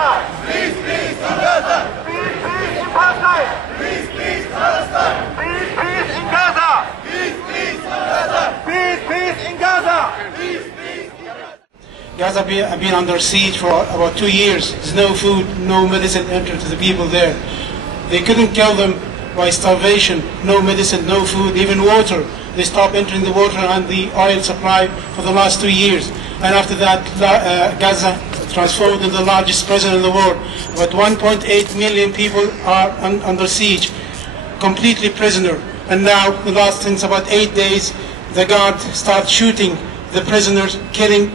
Peace, peace in Gaza! Peace, peace in Palestine! Peace, peace Palestine! Peace, peace in Gaza! Peace, peace in Gaza! Peace, peace in Gaza! Peace, peace in Gaza! Gaza have been under siege for about 2 years. There's no food, no medicine entered to the people there. They couldn't kill them by starvation, no medicine, no food, even water. They stopped entering the water and the oil supply for the last 2 years. And after that, Gaza transformed into the largest prison in the world. About 1.8 million people are under siege, completely prisoner. And now, the last since about 8 days, the guard starts shooting the prisoners, killing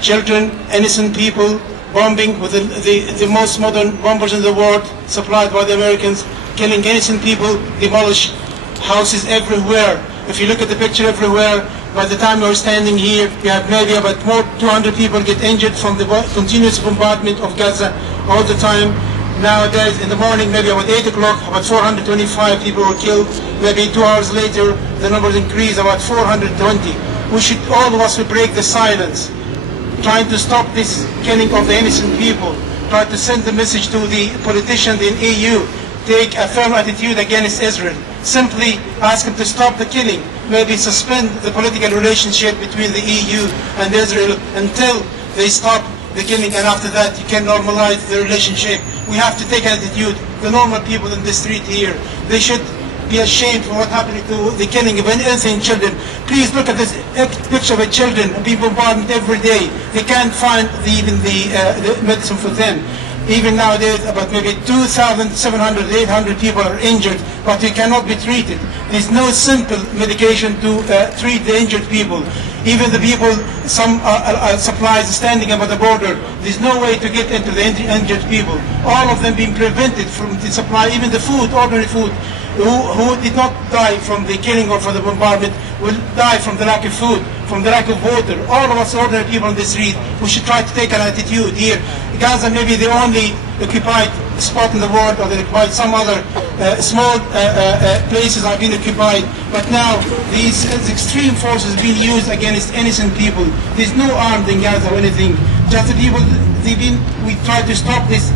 children, innocent people, bombing with the most modern bombers in the world, supplied by the Americans, killing innocent people, demolish houses everywhere. If you look at the picture everywhere, by the time we're standing here, you have maybe about 200 people get injured from the continuous bombardment of Gaza all the time. Nowadays, in the morning, maybe about 8 o'clock, about 425 people were killed. Maybe 2 hours later, the numbers increased, about 420. We should, all of us, will break the silence, trying to stop this killing of the innocent people, try to send the message to the politicians in EU, take a firm attitude against Israel. Simply ask them to stop the killing, maybe suspend the political relationship between the EU and Israel until they stop the killing, and after that you can normalize the relationship. We have to take an attitude. The normal people in the street here, they should be ashamed for what happened to the killing of innocent children. Please look at this picture of children being bombarded every day. They can't find even the medicine for them. Even nowadays, about maybe 2,700, 800 people are injured, but they cannot be treated. There's no simple medication to treat the injured people. Even the people, some supplies standing about the border, there's no way to get into the injured people. All of them being prevented from the supply, even the food, ordinary food. Who did not die from the killing or from the bombardment will die from the lack of food, from the lack of water. All of us ordinary people on the street, we should try to take an attitude here. Gaza may be the only occupied spot in the world, or they occupied some other small places are being occupied, but now these extreme forces are being used against innocent people. There's no armed in Gaza or anything. Just the people, we try to stop this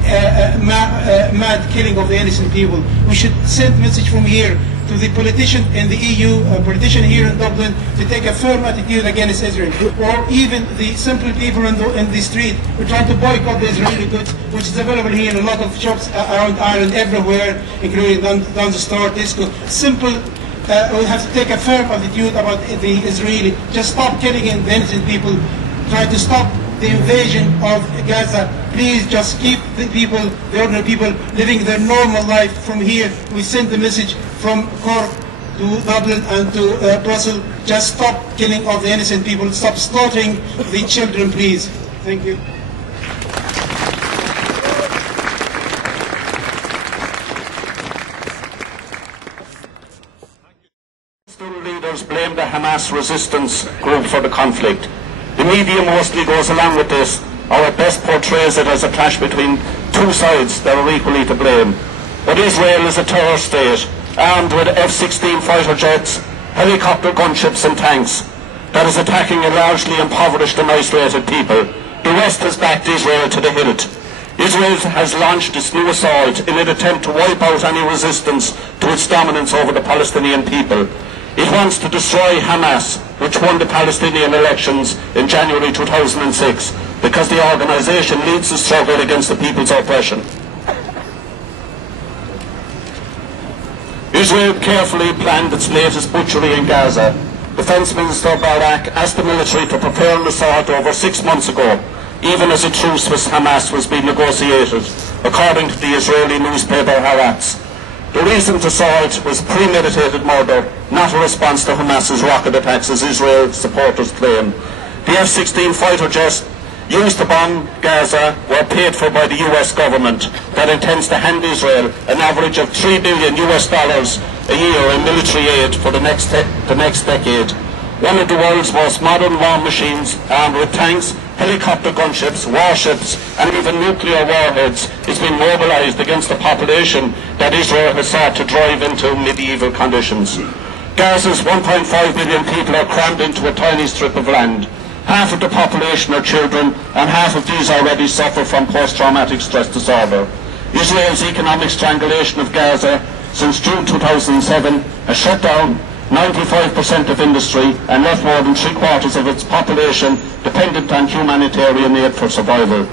mad killing of the innocent people. We should send a message from here to the politician in the EU, politician here in Dublin, to take a firm attitude against Israel. Or even the simple people in the street who try to boycott the Israeli goods, which is available here in a lot of shops around Ireland, everywhere, including down the store, disco. Simple, we have to take a firm attitude about the Israeli. Just stop killing the innocent people. Try to stop the invasion of Gaza. Please just keep the people, the ordinary people, living their normal life from here. We send the message from Cork to Dublin and to Brussels. Just stop killing of the innocent people. Stop slaughtering the children, please. Thank you. Leaders blame the Hamas resistance group for the conflict. The media mostly goes along with this, or at best portrays it as a clash between two sides that are equally to blame. But Israel is a terror state, armed with F-16 fighter jets, helicopter gunships and tanks, that is attacking a largely impoverished and isolated people. The West has backed Israel to the hilt. Israel has launched its new assault in an attempt to wipe out any resistance to its dominance over the Palestinian people. It wants to destroy Hamas, which won the Palestinian elections in January 2006, because the organisation leads the struggle against the people's oppression. Israel carefully planned its latest butchery in Gaza. Defence Minister Barak asked the military to prepare an assault over 6 months ago, even as a truce with Hamas was being negotiated, according to the Israeli newspaper Haaretz. The recent assault was premeditated murder, not a response to Hamas's rocket attacks, as Israel supporters claim. The F-16 fighter jets used to bomb Gaza were paid for by the US government, that intends to hand Israel an average of $3 billion a year in military aid for the next decade. One of the world's most modern war machines, armed with tanks, helicopter gunships, warships and even nuclear warheads, is being mobilised against a population that Israel has sought to drive into medieval conditions. Gaza's 1.5 million people are crammed into a tiny strip of land. Half of the population are children, and half of these already suffer from post-traumatic stress disorder. Israel's economic strangulation of Gaza since June 2007 has shut down 95% of industry and left more than 3/4 of its population dependent on humanitarian aid for survival.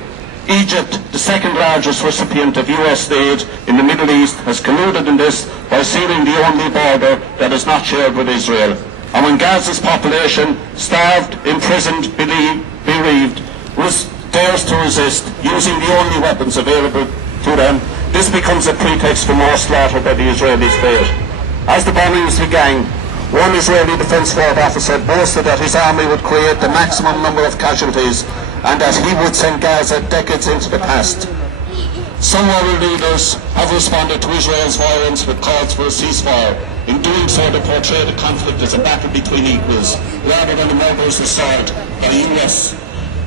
Egypt, the second largest recipient of US aid in the Middle East, has colluded in this by sealing the only border that is not shared with Israel. And when Gaza's population, starved, imprisoned, bereaved, dares to resist, using the only weapons available to them, this becomes a pretext for more slaughter by the Israeli state. As the bombings began, one Israeli Defence Force officer boasted that his army would create the maximum number of casualties and that he would send Gaza decades into the past. Some world leaders have responded to Israel's violence with calls for a ceasefire. In doing so, they portray the conflict as a battle between equals, rather than a murderous assault by the US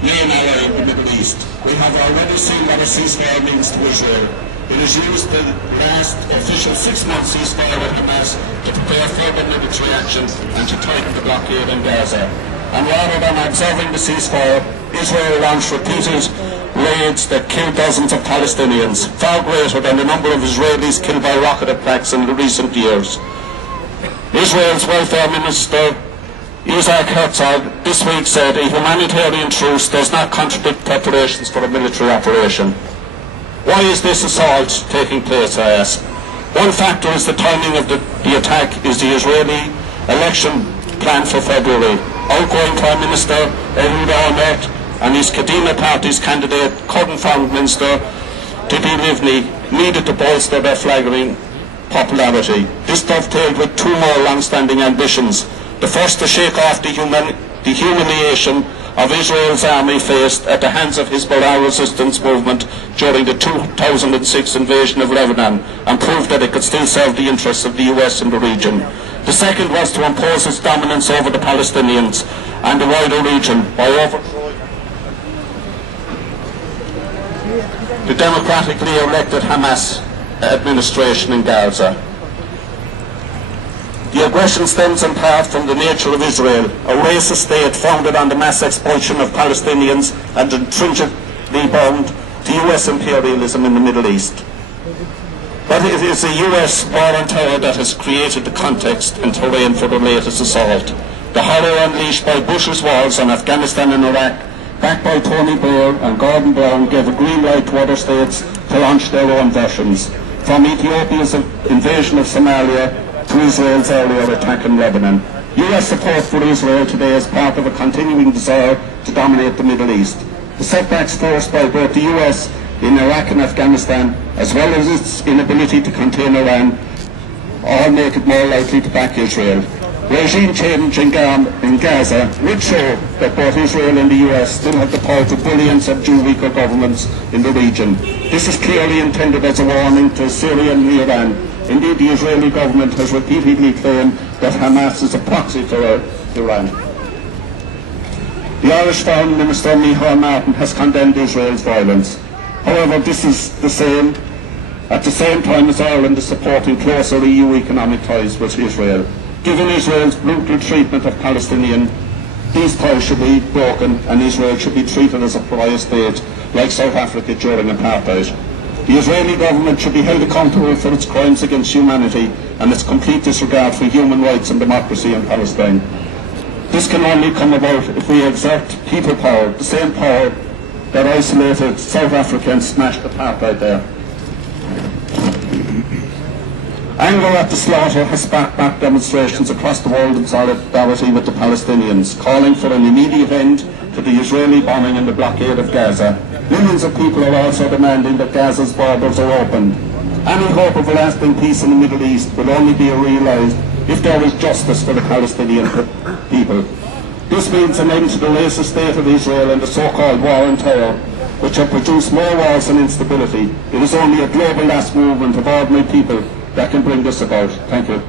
main ally in the Middle East. We have already seen what a ceasefire means to Israel. It has used the last official 6-month ceasefire with Hamas to prepare further military action and to tighten the blockade in Gaza. And rather than observing the ceasefire, Israel launched repeated raids that killed dozens of Palestinians, far greater than the number of Israelis killed by rocket attacks in the recent years. Israel's welfare minister, Isaac Herzog, this week said a humanitarian truce does not contradict preparations for a military operation. Why is this assault taking place, I ask? One factor is the timing of the attack is the Israeli election planned for February. Outgoing Prime Minister Ehud Olmert and his Kadima party's candidate, current Foreign Minister Tzipi Livni, needed to bolster their flagging popularity. This dovetailed with two more long-standing ambitions. The first to shake off the humiliation of Israel's army faced at the hands of Hezbollah resistance movement during the 2006 invasion of Lebanon and prove that it could still serve the interests of the US in the region. The second was to impose its dominance over the Palestinians and the wider region by overthrowing the democratically elected Hamas administration in Gaza. The aggression stems in part from the nature of Israel, a racist state founded on the mass expulsion of Palestinians and intrinsically bound to US imperialism in the Middle East. But it is the US war on terror that has created the context and terrain for the latest assault. The horror unleashed by Bush's wars on Afghanistan and Iraq, backed by Tony Blair and Gordon Brown, gave a green light to other states to launch their own versions, from Ethiopia's invasion of Somalia to Israel's earlier attack in Lebanon. US support for Israel today is part of a continuing desire to dominate the Middle East. The setbacks forced by both the US in Iraq and Afghanistan, as well as its inability to contain Iran, all make it more likely to back Israel. Regime change in Gaza would show that both Israel and the US still have the power to bully and subdue weaker governments in the region. This is clearly intended as a warning to Syria and Iran. Indeed, the Israeli government has repeatedly claimed that Hamas is a proxy for Iran. The Irish Foreign Minister Micheál Martin has condemned Israel's violence. However, this is at the same time as Ireland is supporting closer EU economic ties with Israel. Given Israel's brutal treatment of Palestinians, these ties should be broken and Israel should be treated as a pariah state like South Africa during apartheid. The Israeli government should be held accountable for its crimes against humanity and its complete disregard for human rights and democracy in Palestine. This can only come about if we exert people power, the same power that isolated South Africa and smashed apartheid there. Anger at the slaughter has sparked back demonstrations across the world in solidarity with the Palestinians, calling for an immediate end to the Israeli bombing and the blockade of Gaza. Millions of people are also demanding that Gaza's borders are opened. Any hope of a lasting peace in the Middle East will only be realised if there is justice for the Palestinian people. This means an end to the racist state of Israel and the so-called war on terror, which have produced more wars and instability. It is only a global mass movement of ordinary people that can bring this about. Thank you.